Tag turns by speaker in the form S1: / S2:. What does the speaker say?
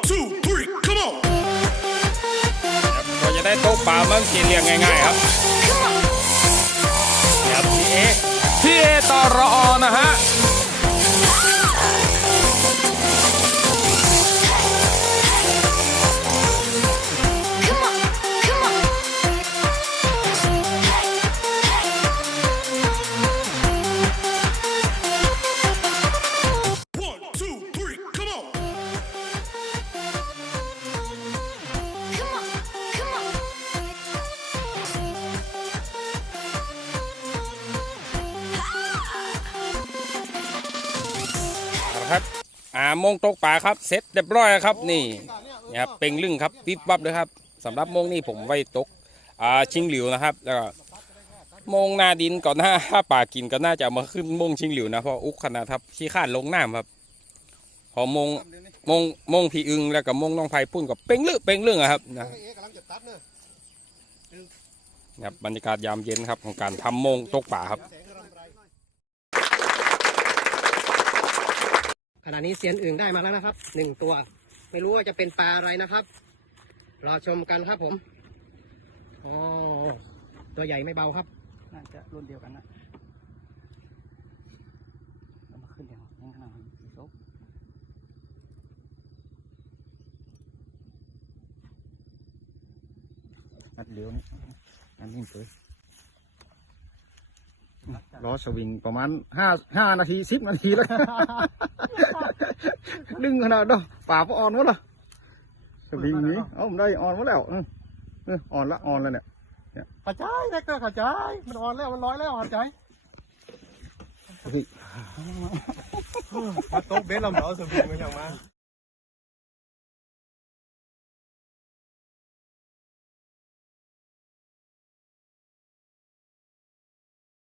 S1: Two, three, come on.
S2: เราจะได้โต๊ะปลาเมื่อกี้เรียงง่ายๆครับ ครับอ่ามงตกปลาครับเสร็จเรียบร้อยครับนี่นี่ครับเป็นลึ่งครับวิบวับเลยครับสำหรับมงนี่ผมไว้ตกอ่าชิงหลิวนะครับแล้วก็มงหนาดินก่อนหน้าถ้าป่ากินก็น่าจะเอามาขึ้นมงชิงหลิวนะเพราะอุกขนาดครับขี้ข้านลงน้ำครับ พอมงมงมงพีอึงแล้วก็มงน้องไผ่พุ่นก็เป่งลึเป่งลึ่งอะครับนะครับบรรยากาศยามเย็นครับของการทำมงตกป่าครับ
S3: ขณะนี้เซียนอึ่งได้มาแล้วนะครับหนึ่งตัว ไม่รู้ว่าจะเป็นปลาอะไรนะครับรอชมกันครับผมโอ้ตัวใหญ่ไม่เบาครับ
S4: น่าจะรุ่นเดียวกันนะเอามาขึ้นเดี๋ยวยังขนาดนี้สีส้มนัดเหลียวนี่อันนี้เปิด
S5: รอสวิงประมาณห้าห้านาทีสิบนาทีแล้ว ดึงขนาดเนาะป่าก็อ่อนวะล่ะสวิงนี้เอ้าผมได้อ่อนวะแล้วเออเอออ่อนละอ่อนแล้วเนี่ย
S4: กระจายได้ก็กระจายมันอ่อนแล้วมันร้อยแล้วกระจาย
S5: เฮ้ย
S4: มาโต๊ะเบสเราเหรอสวิงมันอย่างมา